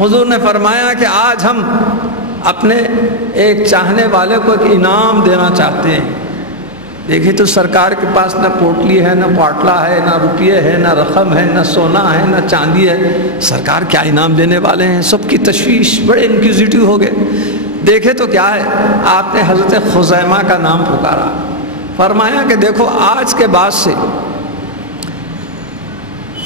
حضور نے فرمایا کہ آج ہم اپنے ایک چاہنے والے کو ایک انعام دینا چاہتے ہیں۔ دیکھیے تو سرکار کے پاس نہ پوٹلی ہے، نہ پاٹلا ہے، نہ روپیے ہے، نہ رقم ہے، نہ سونا ہے، نہ چاندی ہے، سرکار کیا انعام دینے والے ہیں؟ سب کی تشویش، بڑے انکوزیٹو ہو گئے۔ دیکھے تو کیا ہے، آپ نے حضرت خزیمہ کا نام پکارا، فرمایا کہ دیکھو آج کے بعد سے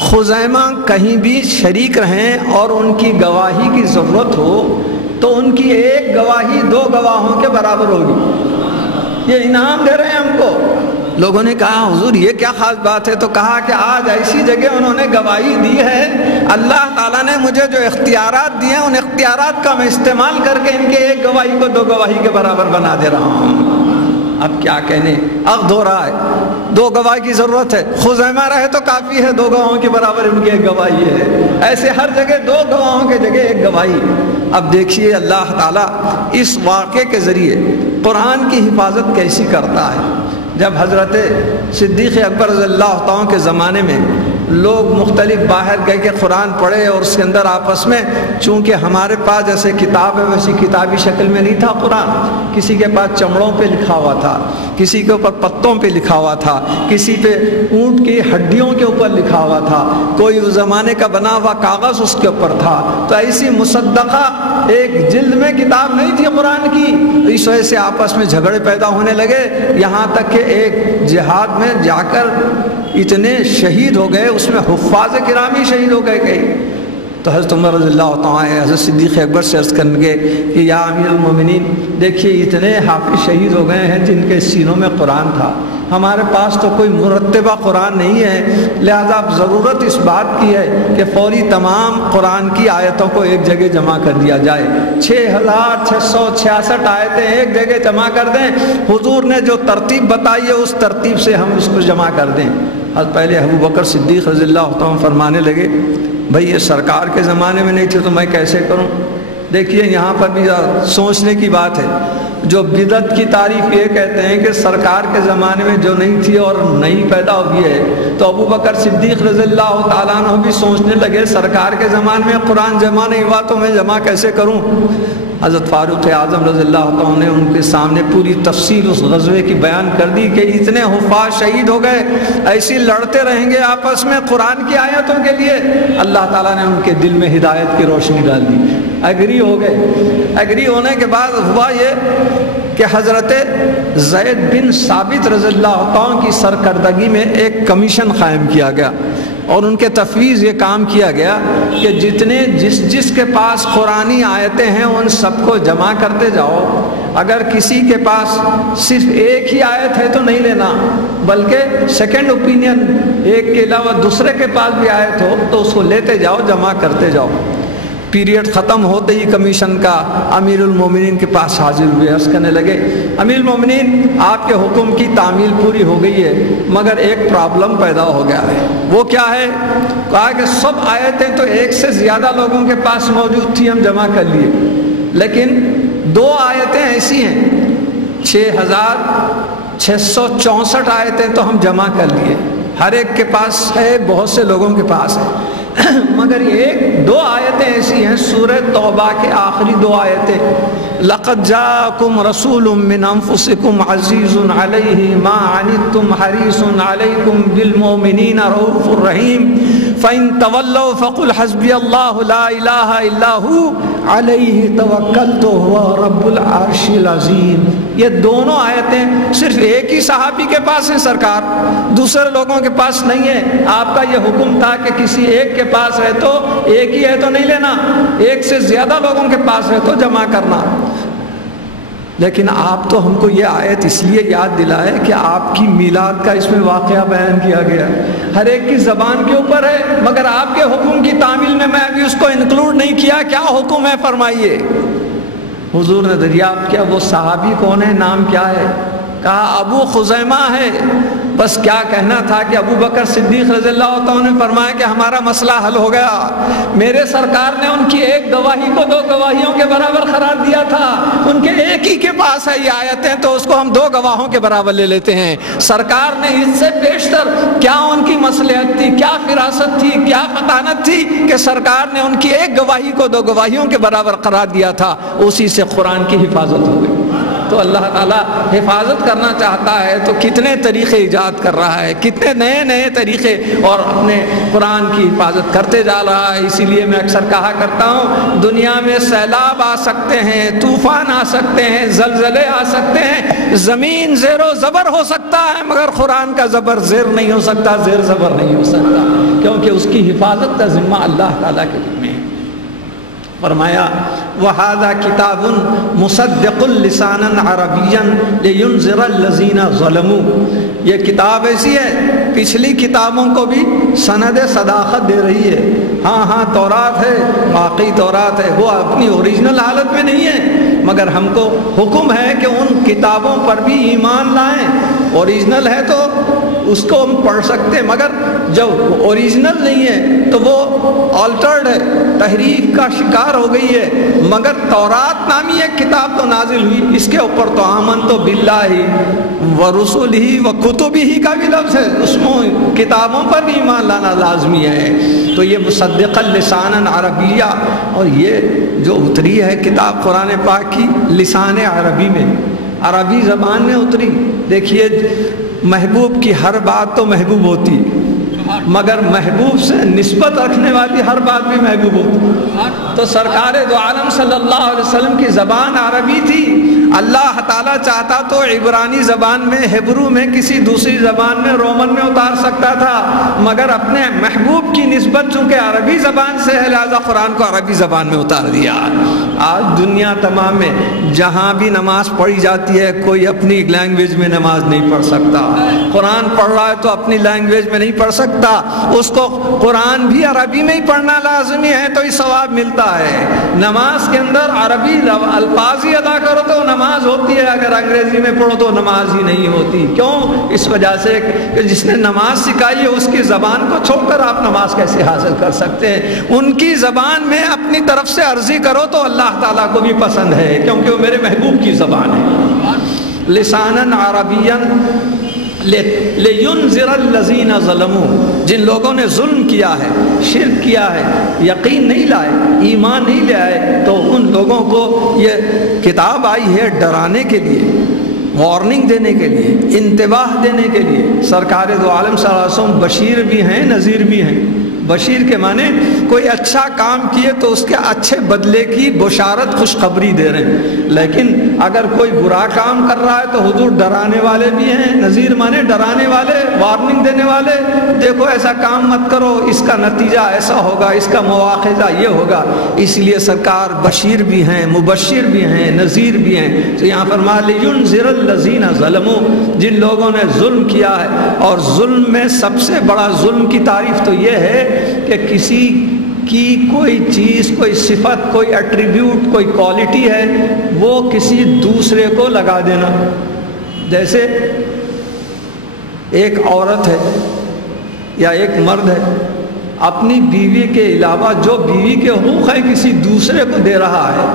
خزیمہ کہیں بھی شریک رہیں اور ان کی گواہی کی ضرورت ہو تو ان کی ایک گواہی 2 گواہوں کے برابر ہوگی۔ یہ انعام دے رہے ہیں ہم کو۔ لوگوں نے کہا حضور یہ کیا خاص بات ہے؟ تو کہا کہ آج ایسی جگہ انہوں نے گواہی دی ہے، اللہ تعالیٰ نے مجھے جو اختیارات دیے ہیں ان اختیارات کا میں استعمال کر کے ان کے ایک گواہی کو 2 گواہی کے برابر بنا دے رہا ہوں۔ اب کیا کہنے، عقد ہو رہا ہے، 2 گواہ کی ضرورت ہے، خزیمہ رہے تو کافی ہے، 2 گواہوں کے برابر ان کی ایک گواہی ہے۔ ایسے ہر جگہ 2 گواہوں کی جگہ ایک گواہی۔ اب دیکھیے اللہ تعالیٰ اس واقعے کے ذریعے قرآن کی حفاظت کیسی کرتا ہے۔ جب حضرت صدیق اکبر رضی اللہ عنہ کے زمانے میں لوگ مختلف باہر گئے کہ قرآن پڑھے اور اس کے اندر آپس میں، چونکہ ہمارے پاس جیسے کتاب ہے ویسی کتابی شکل میں نہیں تھا قرآن، کسی کے پاس چمڑوں پہ لکھا ہوا تھا، کسی کے اوپر پتوں پہ لکھا ہوا تھا، کسی پہ اونٹ کی ہڈیوں کے اوپر لکھا ہوا تھا، کوئی اس زمانے کا بنا ہوا کاغذ اس کے اوپر تھا۔ تو ایسی مصدقہ ایک جلد میں کتاب نہیں تھی قرآن کی، اس وجہ سے آپس میں جھگڑے پیدا ہونے لگے، یہاں تک کہ ایک جہاد میں جا کر اتنے شہید ہو گئے، اس میں حفاظ کرامی شہید ہو گئے کئی۔ تو حضرت عمر رضی اللہ تعالیٰ حضرت صدیق اکبر سے عرض کریں گے کہ یا امیر المومنین، دیکھیے اتنے حافظ شہید ہو گئے ہیں جن کے سینوں میں قرآن تھا، ہمارے پاس تو کوئی مرتبہ قرآن نہیں ہے، لہذا اب ضرورت اس بات کی ہے کہ فوری تمام قرآن کی آیتوں کو ایک جگہ جمع کر دیا جائے۔ 6666 آیتیں ایک جگہ جمع کر دیں، حضور نے جو ترتیب بتائی ہے اس ترتیب سے ہم اس کو جمع کر دیں۔ پہلے ابو بکر صدیق رضی اللہ عنہ فرمانے لگے بھئی یہ سرکار کے زمانے میں نہیں تھے تو میں کیسے کروں؟ دیکھیے یہاں پر بھی سوچنے کی بات ہے۔ جو بدعت کی تعریف یہ کہتے ہیں کہ سرکار کے زمانے میں جو نہیں تھی اور نئی پیدا ہوئی ہے، تو ابو بکر صدیق رضی اللہ تعالیٰ عنہ بھی سوچنے لگے سرکار کے زمانے میں قرآن جمع نہیں ہوا تو میں جمع کیسے کروں؟ حضرت فاروق اعظم رضی اللہ عنہ نے ان کے سامنے پوری تفصیل اس غزوے کی بیان کر دی کہ اتنے حفاظ شہید ہو گئے، ایسی لڑتے رہیں گے آپس میں قرآن کی آیتوں کے لیے۔ اللہ تعالیٰ نے ان کے دل میں ہدایت کی روشنی ڈال دی، ایگری ہو گئے۔ ایگری ہونے کے بعد ہوا یہ کہ حضرت زید بن ثابت رضی اللہ عنہ کی سرکردگی میں ایک کمیشن قائم کیا گیا اور ان کے تفویض یہ کام کیا گیا کہ جتنے جس کے پاس قرآنی آیتیں ہیں ان سب کو جمع کرتے جاؤ، اگر کسی کے پاس صرف ایک ہی آیت ہے تو نہیں لینا، بلکہ سیکنڈ اوپینین ایک کے علاوہ دوسرے کے پاس بھی آیت ہو تو اس کو لیتے جاؤ، جمع کرتے جاؤ۔ پیریڈ ختم ہوتے ہی کمیشن کا امیر المومنین کے پاس حاضر ہوئے، عرض کرنے لگے امیر المومنین آپ کے حکم کی تعمیل پوری ہو گئی ہے مگر ایک پرابلم پیدا ہو گیا ہے۔ وہ کیا ہے؟ کہا کہ سب آیتیں تو ایک سے زیادہ لوگوں کے پاس موجود تھی، ہم جمع کر لیے، لیکن 2 آیتیں ایسی ہیں 6664 آیتیں تو ہم جمع کر لیے، ہر ایک کے پاس ہے، بہت سے لوگوں کے پاس ہے، مگر 2 آیتیں ایسی ہیں سورہ توبہ کے آخری 2 آیتیں، لَقَدْ جَاءَكُمْ رَسُولٌ مِّنْ أَنفُسِكُمْ عَزِيزٌ عَلَيْهِ مَا عَنِتُّمْ حَرِيصٌ عَلَيْكُمْ بِالْمُؤْمِنِينَ رَءُوفٌ رَحِيمٌ فَإِن تَوَلَّوْا فَقُلْ حَسْبِيَ اللَّهُ لَا إِلَٰهَ إِلَّا هُوَ عَلَيْهِ تَوَكَّلْتُ وَهُوَ رَبُّ الْعَرْشِ الْعَظِيمِ۔ یہ دونوں آیتیں صرف ایک ہی صحابی کے پاس ہیں سرکار، دوسرے لوگوں کے پاس نہیں ہے۔ آپ کا یہ حکم تھا کہ کسی ایک کے پاس ہے تو ایک ہی ہے تو نہیں لینا، ایک سے زیادہ لوگوں کے پاس ہے تو جمع کرنا۔ لیکن آپ تو ہم کو یہ آیت اس لیے یاد دلائے کہ آپ کی میلاد کا اس میں واقعہ بیان کیا گیا، ہر ایک کی زبان کے اوپر ہے، مگر آپ کے حکم کی تعمیل میں ابھی اس کو انکلوڈ نہیں کیا، کیا حکم ہے فرمائیے۔ حضور نے دریافت کیا وہ صحابی کون ہے، نام کیا ہے؟ کہا ابو خزیمہ ہے. بس کیا کہنا تھا کہ ابو بکر صدیق رضی اللہ تعالیٰ نے فرمایا کہ ہمارا مسئلہ حل ہو گیا. میرے سرکار نے ان کی ایک گواہی کو 2 گواہیوں کے برابر قرار دیا تھا. ان کے ایک ہی کے پاس ہے یہ آیتیں تو اس کو ہم 2 گواہوں کے برابر لے لیتے ہیں. سرکار نے اس سے بیشتر کیا ان کی مصلحت تھی, کیا فراست تھی, کیا فطانت تھی کہ سرکار نے ان کی ایک گواہی کو 2 گواہیوں کے برابر قرار دیا تھا. اسی سے قرآن کی حفاظت ہو گئی. تو اللہ تعالیٰ حفاظت کرنا چاہتا ہے تو کتنے طریقے ایجاد کر رہا ہے, کتنے نئے نئے طریقے, اور اپنے قرآن کی حفاظت کرتے جا رہا ہے. اسی لیے میں اکثر کہا کرتا ہوں دنیا میں سیلاب آ سکتے ہیں, طوفان آ سکتے ہیں, زلزلے آ سکتے ہیں, زمین زیر و زبر ہو سکتا ہے, مگر قرآن کا زبر زیر نہیں ہو سکتا, زیر زبر نہیں ہو سکتا, کیونکہ اس کی حفاظت کا ذمہ اللہ تعالیٰ کے ذمہ ہے. فرمایا وَهَذَا كِتَابٌ مُصَدِّقٌ لِسَانًا عَرَبِيًّا لِيُنذِرَ الَّذِينَ ظَلَمُوا. یہ کتاب ایسی ہے پچھلی کتابوں کو بھی سند صداقت دے رہی ہے. ہاں تورات ہے, واقعی تورات ہے, وہ اپنی اوریجنل حالت میں نہیں ہے, مگر ہم کو حکم ہے کہ ان کتابوں پر بھی ایمان لائیں. اوریجنل ہے تو اس کو ہم پڑھ سکتے ہیں, مگر جب اوریجنل نہیں ہے تو وہ آلٹرڈ ہے, تحریف کا شکار ہو گئی ہے. مگر تورات نامی ایک کتاب تو نازل ہوئی, اس کے اوپر تو آمنت باللہ ورسلہ وکتبہ کا بھی لفظ ہے, اس میں کتابوں پر بھی ایمان لانا لازمی ہے. تو یہ مصدقا لسانا عربیہ, اور یہ جو اتری ہے کتاب قرآن پاک کی لسان عربی میں, عربی زبان میں اتری. دیکھیے محبوب کی ہر بات تو محبوب ہوتی, مگر محبوب سے نسبت رکھنے والی ہر بات بھی محبوب ہوتی. تو سرکار دو عالم صلی اللہ علیہ وسلم کی زبان عربی تھی. اللہ تعالیٰ چاہتا تو عبرانی زبان میں, ہیبرو میں, کسی دوسری زبان میں, رومن میں اتار سکتا تھا, مگر اپنے محبوب کی نسبت چونکہ عربی زبان سے ہے لہذا قرآن کو عربی زبان میں اتار دیا. آج دنیا تمام میں جہاں بھی نماز پڑھی جاتی ہے کوئی اپنی لینگویج میں نماز نہیں پڑھ سکتا. قرآن پڑھ رہا ہے تو اپنی لینگویج میں نہیں پڑھ سکتا, اس کو قرآن بھی عربی میں ہی پڑھنا لازمی ہے تو یہ ثواب ملتا ہے. نماز کے اندر عربی الفاظ ہی ادا کرو تو نماز ہوتی ہے, اگر انگریزی میں پڑھو تو نماز ہی نہیں ہوتی. کیوں؟ اس وجہ سے کہ جس نے نماز سکھائی ہے اس کی زبان کو چھوڑ کر آپ نماز کیسے حاصل کر سکتے ہیں. ان کی زبان میں اپنی طرف سے عرضی کرو تو اللہ تعالیٰ کو بھی پسند ہے, کیونکہ وہ میرے محبوب کی زبان ہے. لسانً عربیًا لِيُنذِرَ الَّذِينَ ظَلَمُوا, جن لوگوں نے ظلم کیا ہے, شرک کیا ہے, یقین نہیں لائے, ایمان نہیں لے آئے, تو ان لوگوں کو یہ کتاب آئی ہے ڈرانے کے لیے, وارننگ دینے کے لیے, انتباہ دینے کے لیے. سرکار دو عالم صلی اللہ علیہ وسلم بشیر بھی ہیں, نذیر بھی ہیں. بشیر کے معنی کوئی اچھا کام کیے تو اس کے اچھے بدلے کی بشارت, خوشخبری دے رہے ہیں. لیکن اگر کوئی برا کام کر رہا ہے تو حضور ڈرانے والے بھی ہیں. نذیر معنی ڈرانے والے, وارننگ دینے والے, دیکھو ایسا کام مت کرو, اس کا نتیجہ ایسا ہوگا, اس کا مواخذہ یہ ہوگا. اس لیے سرکار بشیر بھی ہیں, مبشر بھی ہیں, نذیر بھی ہیں. تو یہاں فرما لِيُنذِرَ الَّذِينَ ظَلَمُوا, جن لوگوں نے ظلم کیا ہے. اور ظلم میں سب سے بڑا ظلم کی تعریف تو یہ ہے کہ کسی کی کوئی چیز, کوئی صفت, کوئی ایٹریبیوٹ, کوئی کوالٹی ہے وہ کسی دوسرے کو لگا دینا. جیسے ایک عورت ہے یا ایک مرد ہے, اپنی بیوی کے علاوہ جو بیوی کے حقوق ہیں کسی دوسرے کو دے رہا ہے,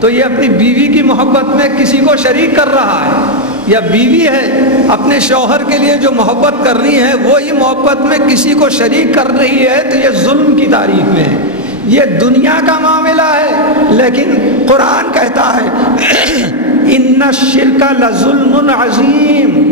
تو یہ اپنی بیوی کی محبت میں کسی کو شریک کر رہا ہے. یا بیوی ہے اپنے شوہر کے لیے جو محبت کرنی ہے وہی محبت میں کسی کو شریک کر رہی ہے, تو یہ ظلم کی تعریف میں ہے. یہ دنیا کا معاملہ ہے, لیکن قرآن کہتا ہے ان الشرک لظلم عظیم,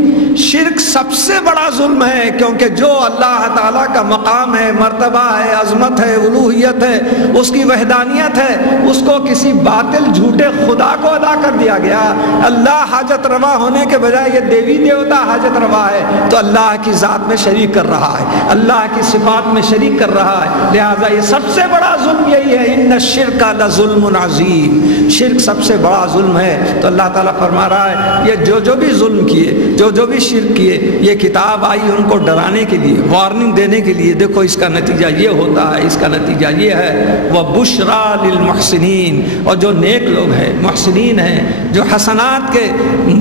شرک سب سے بڑا ظلم ہے, کیونکہ جو اللہ تعالیٰ کا مقام ہے, مرتبہ ہے, عظمت ہے, الوہیت ہے, اس کی وحدانیت ہے, اس کو کسی باطل جھوٹے خدا کو ادا کر دیا گیا. اللہ حاجت روا ہونے کے بجائے یہ دیوی دیوتا حاجت روا ہے, تو اللہ کی ذات میں شریک کر رہا ہے, اللہ کی صفات میں شریک کر رہا ہے. لہٰذا یہ سب سے بڑا ظلم یہی ہے, ان الشرک لظلم عظیم, شرک سب سے بڑا ظلم ہے. تو اللہ تعالیٰ فرما رہا ہے یہ جو بھی ظلم کیے, جو بھی شرک کیے، یہ کتاب آئی ان کو ڈرانے کے لیے، وارننگ دینے کے لیے، دیکھو اس کا نتیجہ یہ ہوتا ہے، اس کا نتیجہ یہ ہے۔ وَبُشْرَى لِلْمُحْسِنِينَ، اور جو نیک لوگ ہیں، محسنین ہیں، جو حسنات کے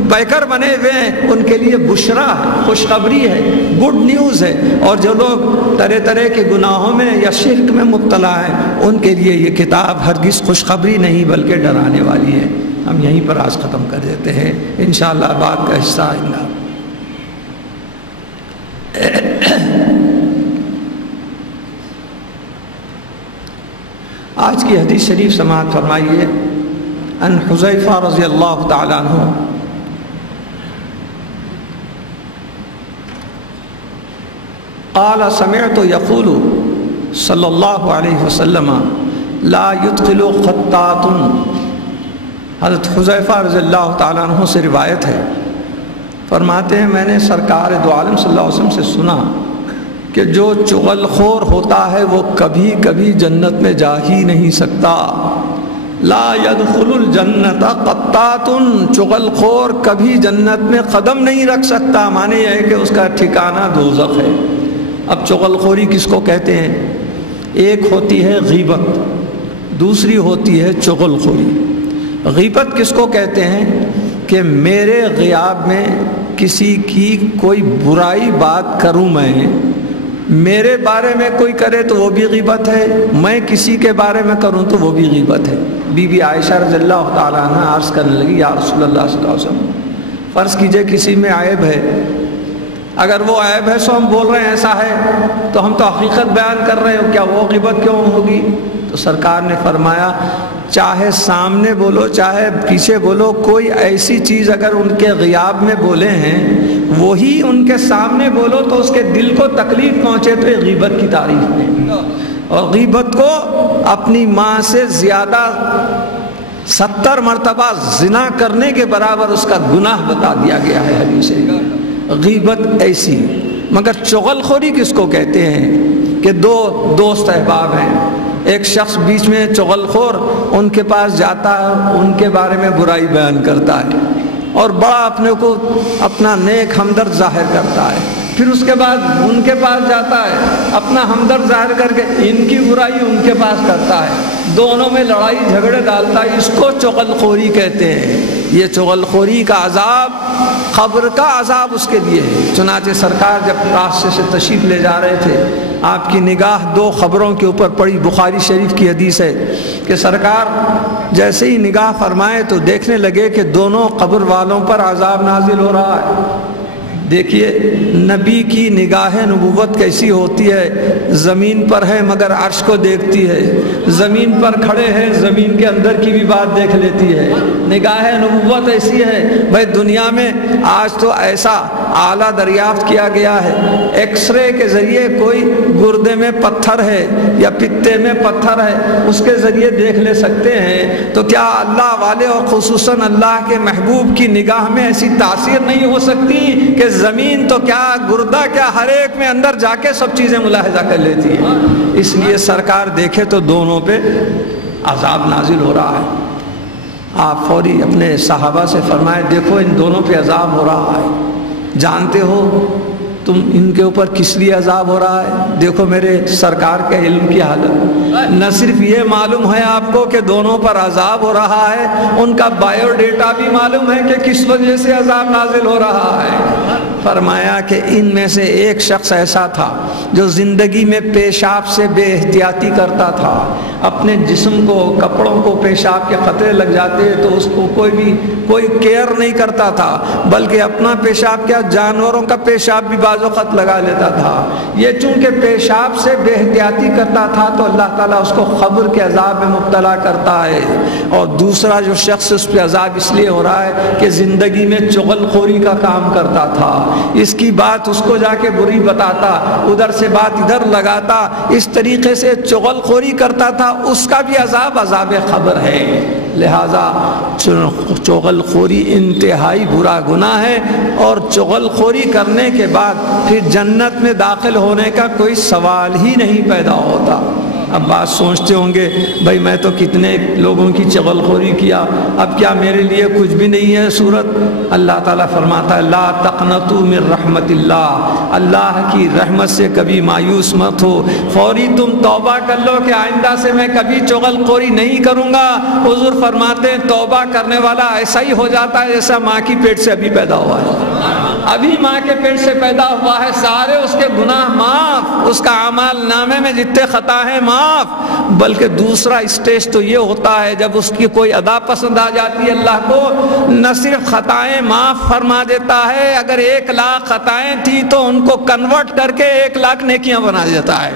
پیکر بنے ہوئے ہیں، ان کے لیے بشرا ہے، خوشخبری ہے، گڈ نیوز ہے۔ اور جو لوگ طرح طرح کے گناہوں میں یا شرک میں مبتلا ہیں، ان کے لیے یہ کتاب ہرگز خوشخبری نہیں بلکہ ڈرانے والی ہے۔ ہم یہیں پر آج ختم کر دیتے ہیں، انشاءاللہ بعد کا حصہ آئندہ۔ آج کی حدیث شریف سماعت فرمائیے۔ ان حذیفہ رضی اللہ تعالیٰ عنہ قال سمعت یقول صلی اللہ علیہ وسلم لا يدخل خطاط۔ حضرت حذیفہ رضی اللہ تعالیٰ عنہ سے روایت ہے، فرماتے ہیں میں نے سرکار دو عالم صلی اللہ علیہ وسلم سے سنا کہ جو چغل خور ہوتا ہے وہ کبھی کبھی جنت میں جا ہی نہیں سکتا۔ لا يدخل الجنت قطاط، چغل خور کبھی جنت میں قدم نہیں رکھ سکتا، معنی یہ ہے کہ اس کا ٹھکانہ دوزخ ہے۔ اب چغل خوری کس کو کہتے ہیں؟ ایک ہوتی ہے غیبت، دوسری ہوتی ہے چغل خوری۔ غیبت کس کو کہتے ہیں؟ کہ میرے غیاب میں کسی کی کوئی برائی بات کروں، میں میرے بارے میں کوئی کرے تو وہ بھی غیبت ہے، میں کسی کے بارے میں کروں تو وہ بھی غیبت ہے۔ بی بی عائشہ رضی اللہ تعالیٰ عنہ عرض کرنے لگی، یا رسول اللہ صلی اللہ علیہ وسلم، فرض کیجئے کسی میں عیب ہے، اگر وہ عیب ہے سو ہم بول رہے ہیں ایسا ہے، تو ہم تو حقیقت بیان کر رہے ہو، کیا وہ غیبت کیوں ہوگی؟ تو سرکار نے فرمایا چاہے سامنے بولو چاہے پیچھے بولو، کوئی ایسی چیز اگر ان کے غیاب میں بولے ہیں وہی ان کے سامنے بولو تو اس کے دل کو تکلیف پہنچے تو یہ غیبت کی تعریف ہے۔ اور غیبت کو اپنی ماں سے زیادہ 70 مرتبہ زنا کرنے کے برابر اس کا گناہ بتا دیا گیا ہے حدیث میں۔ غیبت ایسی، مگر چغل خوری کس کو کہتے ہیں؟ کہ دو دوست احباب ہیں، ایک شخص بیچ میں چغل خور ان کے پاس جاتا ہے، ان کے بارے میں برائی بیان کرتا ہے اور بڑا اپنے کو اپنا نیک ہمدرد ظاہر کرتا ہے، پھر اس کے بعد ان کے پاس جاتا ہے، اپنا ہمدرد ظاہر کر کے ان کی برائی ان کے پاس کرتا ہے، دونوں میں لڑائی جھگڑے ڈالتا ہے، اس کو چغل خوری کہتے ہیں۔ یہ چغل خوری کا عذاب قبر کا عذاب اس کے لیے ہے۔ چنانچہ سرکار جب راستے سے تشریف لے جا رہے تھے، آپ کی نگاہ دو خبروں کے اوپر پڑی، بخاری شریف کی حدیث ہے کہ سرکار جیسے ہی نگاہ فرمائے تو دیکھنے لگے کہ دونوں قبر والوں پر عذاب نازل ہو رہا ہے۔ دیکھیے نبی کی نگاہ نبوت کیسی ہوتی ہے، زمین پر ہے مگر عرش کو دیکھتی ہے، زمین پر کھڑے ہیں زمین کے اندر کی بھی بات دیکھ لیتی ہے۔ نگاہ نبوت ایسی ہے بھائی، دنیا میں آج تو ایسا آلہ دریافت کیا گیا ہے، ایکس رے کے ذریعے کوئی گردے میں پتھر ہے یا پتے میں پتھر ہے اس کے ذریعے دیکھ لے سکتے ہیں، تو کیا اللہ والے اور خصوصاً اللہ کے محبوب کی نگاہ میں ایسی تاثیر نہیں ہو سکتی کہ زمین تو کیا گردہ کیا ہر ایک میں اندر جا کے سب چیزیں ملاحظہ کر لیتی ہیں؟ اس لیے سرکار دیکھے تو دونوں پہ عذاب نازل ہو رہا ہے۔ آپ فوری اپنے صحابہ سے فرمائے دیکھو ان دونوں پہ عذاب ہو رہا ہے، جانتے ہو تم ان کے اوپر کس لیے عذاب ہو رہا ہے؟ دیکھو میرے سرکار کے علم کی حالت، نہ صرف یہ معلوم ہے آپ کو کہ دونوں پر عذاب ہو رہا ہے، ان کا بایو ڈیٹا بھی معلوم ہے کہ کس وجہ سے عذاب نازل ہو رہا ہے۔ فرمایا کہ ان میں سے ایک شخص ایسا تھا جو زندگی میں پیشاب سے بے احتیاطی کرتا تھا، اپنے جسم کو کپڑوں کو پیشاب کے قطرے لگ جاتے تو اس کو کوئی کیئر نہیں کرتا تھا، بلکہ اپنا پیشاب کیا جانوروں کا پیشاب بھی بعض وقت لگا لیتا تھا۔ یہ چونکہ پیشاب سے بے احتیاطی کرتا تھا تو اللہ تعالیٰ اس کو قبر کے عذاب میں مبتلا کرتا ہے۔ اور دوسرا جو شخص اس پہ عذاب اس لیے ہو رہا ہے کہ زندگی میں چغل خوری کا کام کرتا تھا، اس کی بات اس کو جا کے بری بتاتا، ادھر سے بات ادھر لگاتا، اس طریقے سے چغل خوری کرتا تھا، اس کا بھی عذاب عذاب قبر ہے۔ لہذا چغل خوری انتہائی برا گناہ ہے، اور چغل خوری کرنے کے بعد پھر جنت میں داخل ہونے کا کوئی سوال ہی نہیں پیدا ہوتا۔ اب بات سوچتے ہوں گے بھائی میں تو کتنے لوگوں کی چغلخوری کیا، اب کیا میرے لیے کچھ بھی نہیں ہے صورت؟ اللہ تعالیٰ فرماتا ہے لا تقنطوا من رحمت اللہ، اللہ کی رحمت سے کبھی مایوس مت ہو، فوری تم توبہ کر لو کہ آئندہ سے میں کبھی چغلخوری نہیں کروں گا۔ حضور فرماتے ہیں توبہ کرنے والا ایسا ہی ہو جاتا ہے جیسا ماں کی پیٹ سے ابھی پیدا ہوا ہے، ابھی ماں کے پیٹ سے پیدا ہوا ہے، سارے اس کے گناہ معاف، اس کا اعمال نامے میں جتنے خطا ہیں معاف۔ بلکہ دوسرا اسٹیج تو یہ ہوتا ہے جب اس کی کوئی ادا پسند آ جاتی ہے، اللہ کو نہ صرف خطائیں معاف فرما دیتا ہے، اگر 1,00,000 خطائیں تھیں تو ان کو کنورٹ کر کے 1,00,000 نیکیاں بنا دیتا ہے۔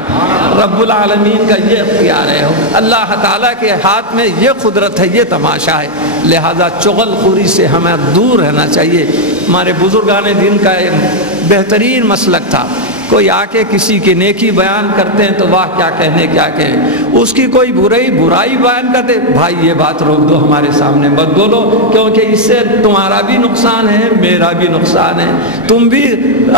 رب العالمین کا یہ اختیار ہے، اللہ تعالیٰ کے ہاتھ میں یہ قدرت ہے، یہ تماشا ہے۔ لہذا چغلخوری سے ہمیں دور رہنا چاہیے۔ ہمارے بزرگان دین کا ایک بہترین مسلک تھا، کوئی آ کے کسی کی نیکی بیان کرتے ہیں تو واہ کیا کہنے کیا کہیں، اس کی کوئی برائی بیان کرتے، بھائی یہ بات روک دو، ہمارے سامنے مت بولو، کیونکہ اس سے تمہارا بھی نقصان ہے، میرا بھی نقصان ہے، تم بھی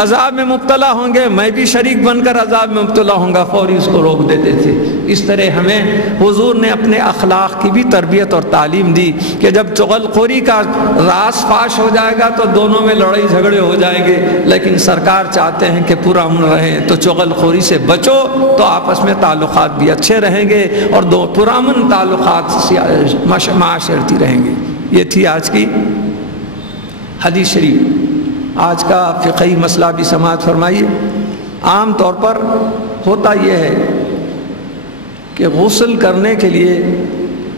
عذاب میں مبتلا ہوں گے، میں بھی شریک بن کر عذاب میں مبتلا ہوں گا، فوری اس کو روک دیتے تھے۔ اس طرح ہمیں حضور نے اپنے اخلاق کی بھی تربیت اور تعلیم دی کہ جب چغلخوری کا راز فاش ہو جائے گا تو دونوں میں لڑائی جھگڑے ہو جائیں گے، لیکن سرکار چاہتے ہیں کہ پورا رہیں تو چغلخوری سے بچو تو آپس میں تعلقات بھی اچھے رہیں گے اور دو پرامن تعلقات معاشرتی رہیں گے۔ یہ تھی آج کی حدیث شریف۔ آج کا فقہی مسئلہ بھی سماعت فرمائیے۔ عام طور پر ہوتا یہ ہے کہ غسل کرنے کے لیے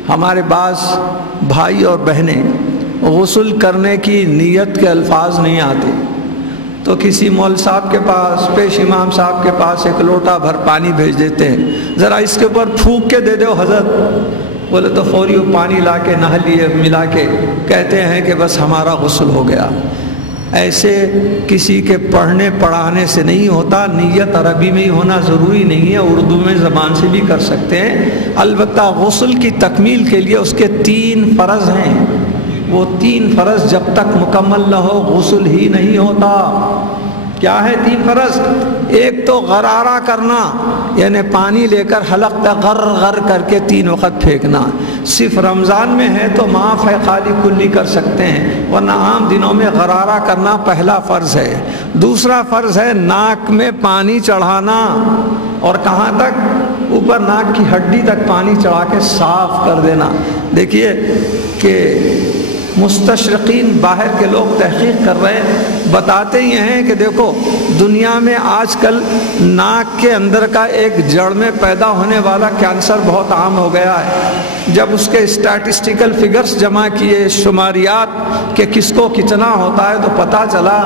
ہمارے بعض بھائی اور بہنیں غسل کرنے کی نیت کے الفاظ نہیں آتے تو کسی مول صاحب کے پاس، پیش امام صاحب کے پاس ایک لوٹا بھر پانی بھیج دیتے ہیں، ذرا اس کے اوپر پھونک کے دے دو حضرت، بولے تو فوری وہ پانی لا کے نہا لیے ملا کے کہتے ہیں کہ بس ہمارا غسل ہو گیا۔ ایسے کسی کے پڑھنے پڑھانے سے نہیں ہوتا، نیت عربی میں ہی ہونا ضروری نہیں ہے، اردو میں زبان سے بھی کر سکتے ہیں۔ البتہ غسل کی تکمیل کے لیے اس کے 3 فرض ہیں، وہ 3 فرض جب تک مکمل نہ ہو غسل ہی نہیں ہوتا۔ کیا ہے 3 فرض؟ ایک تو غرارہ کرنا، یعنی پانی لے کر حلق تک غر غر کر کے 3 وقت پھینکنا۔ صرف رمضان میں ہے تو معاف ہے، خالی کلی کر سکتے ہیں، ورنہ عام دنوں میں غرارہ کرنا پہلا فرض ہے۔ دوسرا فرض ہے ناک میں پانی چڑھانا، اور کہاں تک؟ اوپر ناک کی ہڈی تک پانی چڑھا کے صاف کر دینا۔ دیکھیے کہ مستشرقین باہر کے لوگ تحقیق کر رہے ہیں، بتاتے یہ ہیں کہ دیکھو دنیا میں آج کل ناک کے اندر کا ایک جڑ میں پیدا ہونے والا کینسر بہت عام ہو گیا ہے۔ جب اس کے اسٹیٹسٹیکل فگرز جمع کیے، شماریات کہ کس کو کتنا ہوتا ہے، تو پتہ چلا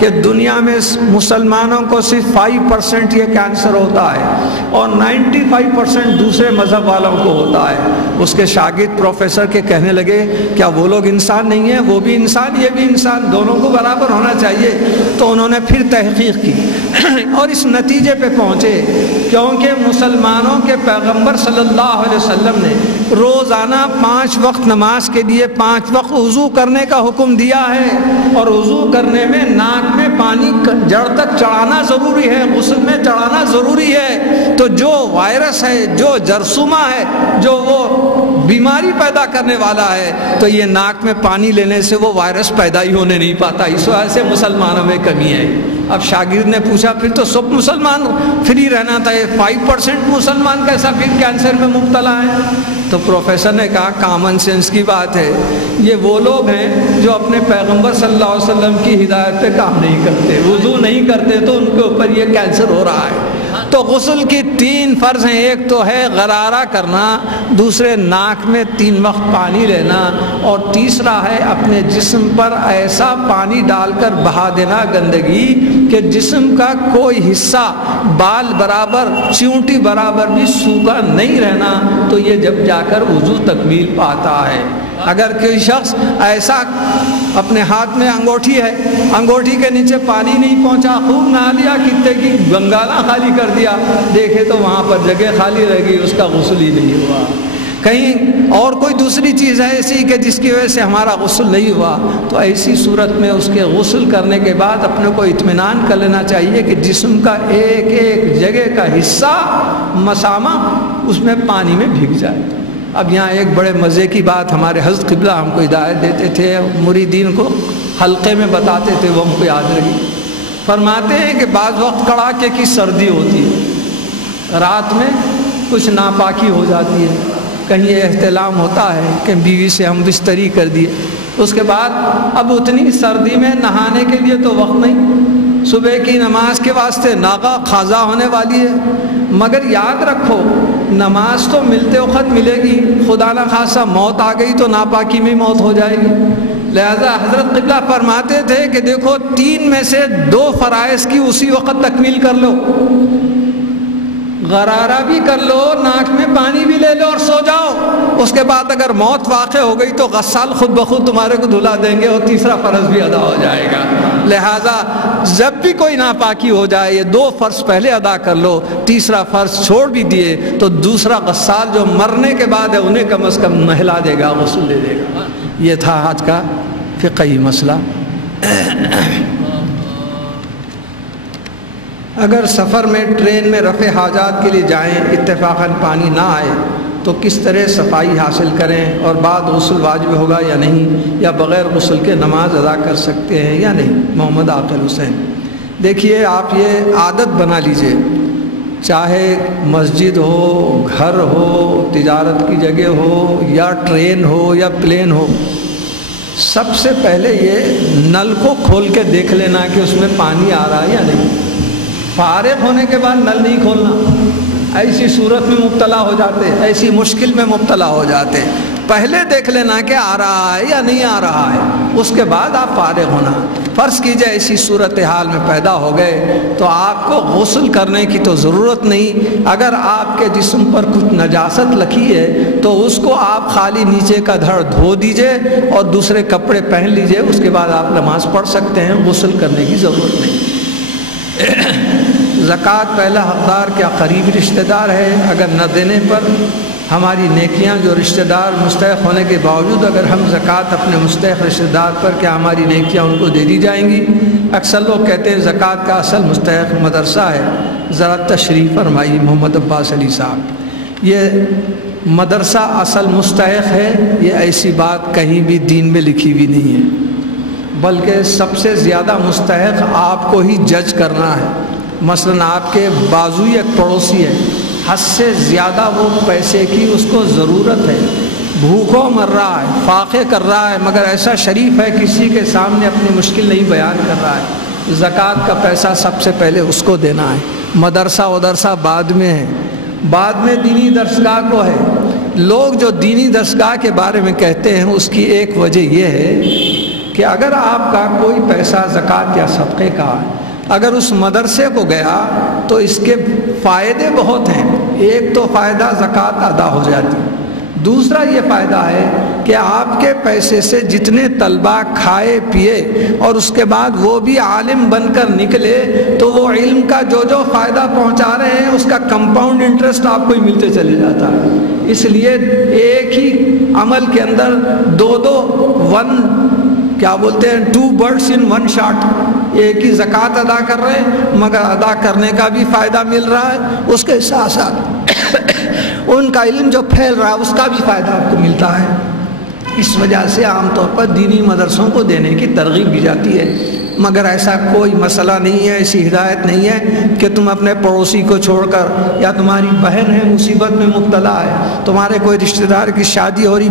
کہ دنیا میں مسلمانوں کو صرف 5% یہ کینسر ہوتا ہے اور 95% دوسرے مذہب والوں کو ہوتا ہے۔ اس کے شاگرد پروفیسر کے کہنے لگے کیا وہ لوگ انسان نہیں ہیں؟ وہ بھی انسان، یہ بھی انسان، دونوں کو برابر ہونا چاہیے۔ تو انہوں نے پھر تحقیق کی اور اس نتیجے پہ پہنچے کیونکہ مسلمانوں کے پیغمبر صلی اللہ علیہ وسلم نے روزانہ 5 وقت نماز کے لیے 5 وقت وضو کرنے کا حکم دیا ہے، اور وضو کرنے میں ناک میں پانی جڑ تک چڑھانا ضروری ہے، غسل میں چڑھانا ضروری ہے۔ تو جو وائرس ہے، جو جرثومہ ہے، جو وہ بیماری پیدا کرنے والا ہے، تو یہ ناک میں پانی لینے سے وہ وائرس پیدا ہی ہونے نہیں پاتا، اس وجہ سے مسلمانوں میں کمی ہے۔ اب شاگرد نے پوچھا پھر تو سب مسلمان فری رہنا تھا، 5% مسلمان کیسا پھر کینسر میں مبتلا ہے؟ تو پروفیسر نے کہا کامن سینس کی بات ہے، یہ وہ لوگ ہیں جو اپنے پیغمبر صلی اللہ علیہ وسلم کی ہدایت پہ کام نہیں کرتے، وضو نہیں کرتے، تو ان کے اوپر یہ کینسر ہو رہا ہے۔ تو غسل کی 3 فرض ہیں، ایک تو ہے غرارہ کرنا، دوسرے ناک میں 3 وقت پانی لینا، اور تیسرا ہے اپنے جسم پر ایسا پانی ڈال کر بہا دینا گندگی کہ جسم کا کوئی حصہ بال برابر، چیونٹی برابر بھی سوکھا نہیں رہنا، تو یہ جب جا کر وضو تکمیل پاتا ہے۔ اگر کوئی شخص ایسا اپنے ہاتھ میں انگوٹھی ہے، انگوٹھی کے نیچے پانی نہیں پہنچا، خوب نہا لیا، کتے کی گنگالا خالی کر دیا، دیکھے تو وہاں پر جگہ خالی رہ گئی، اس کا غسل ہی نہیں ہوا۔ کہیں اور کوئی دوسری چیز ہے ایسی کہ جس کی وجہ سے ہمارا غسل نہیں ہوا، تو ایسی صورت میں اس کے غسل کرنے کے بعد اپنے کو اطمینان کر لینا چاہیے کہ جسم کا ایک ایک جگہ کا حصہ مسامہ اس میں پانی میں بھیگ جائے۔ اب یہاں ایک بڑے مزے کی بات ہمارے حضرت قبلہ ہم کو ہدایت دیتے تھے، مریدین کو حلقے میں بتاتے تھے، وہ ہم کو یاد رہی۔ فرماتے ہیں کہ بعض وقت کڑاکے کی سردی ہوتی ہے، رات میں کچھ ناپاکی ہو جاتی ہے، کہیں احتلام ہوتا ہے کہ بیوی سے ہم بستری کر دیے، اس کے بعد اب اتنی سردی میں نہانے کے لیے تو وقت نہیں، صبح کی نماز کے واسطے ناقہ قضا ہونے والی ہے، مگر یاد رکھو نماز تو ملتے وقت ملے گی، خدا نہ خاصا موت آ گئی تو ناپاکی میں موت ہو جائے گی۔ لہذا حضرت قبلہ فرماتے تھے کہ دیکھو 3 میں سے 2 فرائض کی اسی وقت تکمیل کر لو، غرارہ بھی کر لو، ناک میں پانی بھی لے لو اور سو جاؤ، اس کے بعد اگر موت واقع ہو گئی تو غسال خود بخود تمہارے کو دھلا دیں گے اور تیسرا فرض بھی ادا ہو جائے گا۔ لہذا جب بھی کوئی ناپاکی ہو جائے یہ 2 فرض پہلے ادا کر لو، تیسرا فرض چھوڑ بھی دیے تو دوسرا غسال جو مرنے کے بعد ہے انہیں کم از کم نہلا دے گا، غسل دے دے گا۔ یہ تھا آج کا فقہی مسئلہ۔ اگر سفر میں ٹرین میں رفع حاجات کے لیے جائیں، اتفاقاً پانی نہ آئے تو کس طرح صفائی حاصل کریں، اور بعد غسل واجب ہوگا یا نہیں، یا بغیر غسل کے نماز ادا کر سکتے ہیں یا نہیں؟ محمد عاقل حسین۔ دیکھیے آپ یہ عادت بنا لیجئے، چاہے مسجد ہو، گھر ہو، تجارت کی جگہ ہو، یا ٹرین ہو یا پلین ہو، سب سے پہلے یہ نل کو کھول کے دیکھ لینا کہ اس میں پانی آ رہا ہے یا نہیں۔ فارغ ہونے کے بعد نل نہیں کھولنا، ایسی صورت میں مبتلا ہو جاتے، ایسی مشکل میں مبتلا ہو جاتے۔ پہلے دیکھ لینا کہ آ رہا ہے یا نہیں آ رہا ہے، اس کے بعد آپ فارغ ہونا۔ فرض کیجئے ایسی صورتحال میں پیدا ہو گئے تو آپ کو غسل کرنے کی تو ضرورت نہیں، اگر آپ کے جسم پر کچھ نجاست لگی ہے تو اس کو آپ خالی نیچے کا دھڑ دھو دیجئے اور دوسرے کپڑے پہن لیجئے، اس کے بعد آپ نماز پڑھ سکتے ہیں، غسل کرنے کی ضرورت نہیں۔ زکوٰۃ پہلا حقدار کیا قریبی رشتہ دار ہے؟ اگر نہ دینے پر ہماری نیکیاں جو رشتہ دار مستحق ہونے کے باوجود اگر ہم زکوٰۃ اپنے مستحق رشتہ دار پر، کیا ہماری نیکیاں ان کو دے دی جائیں گی؟ اکثر لوگ کہتے ہیں زکوٰۃ کا اصل مستحق مدرسہ ہے، ذرا تشریح فرمائی محمد عباس علی صاحب۔ یہ مدرسہ اصل مستحق ہے، یہ ایسی بات کہیں بھی دین میں لکھی ہوئی نہیں ہے، بلکہ سب سے زیادہ مستحق آپ کو ہی جج کرنا ہے۔ مثلا آپ کے بازو ایک پڑوسی ہے، حد سے زیادہ وہ پیسے کی اس کو ضرورت ہے، بھوکوں مر رہا ہے، فاقے کر رہا ہے، مگر ایسا شریف ہے کسی کے سامنے اپنی مشکل نہیں بیان کر رہا ہے، زکوٰۃ کا پیسہ سب سے پہلے اس کو دینا ہے۔ مدرسہ ودرسہ بعد میں ہے، بعد میں دینی درسگاہ کو ہے۔ لوگ جو دینی درسگاہ کے بارے میں کہتے ہیں اس کی ایک وجہ یہ ہے کہ اگر آپ کا کوئی پیسہ زکوٰۃ یا صدقے کا اگر اس مدرسے کو گیا تو اس کے فائدے بہت ہیں۔ ایک تو فائدہ زکوٰۃ ادا ہو جاتی، دوسرا یہ فائدہ ہے کہ آپ کے پیسے سے جتنے طلبہ کھائے پیے اور اس کے بعد وہ بھی عالم بن کر نکلے تو وہ علم کا جو جو فائدہ پہنچا رہے ہیں اس کا کمپاؤنڈ انٹرسٹ آپ کو ہی ملتے چلے جاتا ہے۔ اس لیے ایک ہی عمل کے اندر کیا بولتے ہیں 2 birds in 1 shot، ایک ہی زکوٰۃ ادا کر رہے ہیں مگر ادا کرنے کا بھی فائدہ مل رہا ہے، اس کے ساتھ ساتھ ان کا علم جو پھیل رہا ہے اس کا بھی فائدہ آپ کو ملتا ہے۔ اس وجہ سے عام طور پر دینی مدرسوں کو دینے کی ترغیب دی جاتی ہے، مگر ایسا کوئی مسئلہ نہیں ہے، ایسی ہدایت نہیں ہے کہ تم اپنے پڑوسی کو چھوڑ کر، یا تمہاری بہن ہے مصیبت میں مبتلا ہے، تمہارے کوئی رشتہ دار کی شادی ہو رہی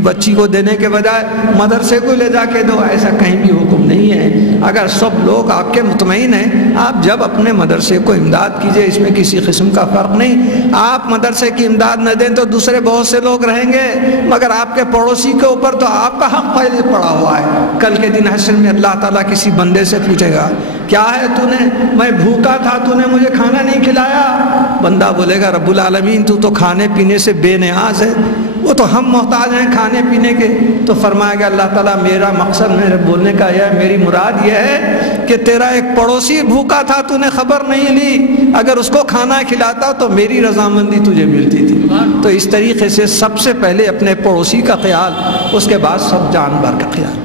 بچی کو دینے کے بجائے مدرسے کو لے جا کے دو، ایسا کہیں بھی حکم نہیں ہے۔ اگر سب لوگ آپ کے مطمئن ہیں، آپ جب اپنے مدرسے کو امداد کیجئے، اس میں کسی قسم کا فرق نہیں۔ آپ مدرسے کی امداد نہ دیں تو دوسرے بہت سے لوگ رہیں گے، مگر آپ کے پڑوسی کے اوپر تو آپ کا حق پہلے پڑا ہوا ہے۔ کل کے دن حشر میں اللہ تعالیٰ کسی بندے سے پوچھے گا کیا ہے تو نے، میں بھوکا تھا تو نے مجھے کھانا نہیں کھلایا؟ بندہ بولے گا رب العالمین تو کھانے پینے سے بے نیاز ہے، وہ تو ہم محتاج ہیں کھانے پینے کے۔ تو فرمائے گا اللہ تعالیٰ میرا مقصد میرے بولنے کا یہ ہے، میری مراد یہ ہے کہ تیرا ایک پڑوسی بھوکا تھا تو نے خبر نہیں لی، اگر اس کو کھانا کھلاتا تو میری رضامندی تجھے ملتی تھی۔ تو اس طریقے سے سب سے پہلے اپنے پڑوسی کا خیال، اس کے بعد سب جانور کا خیال۔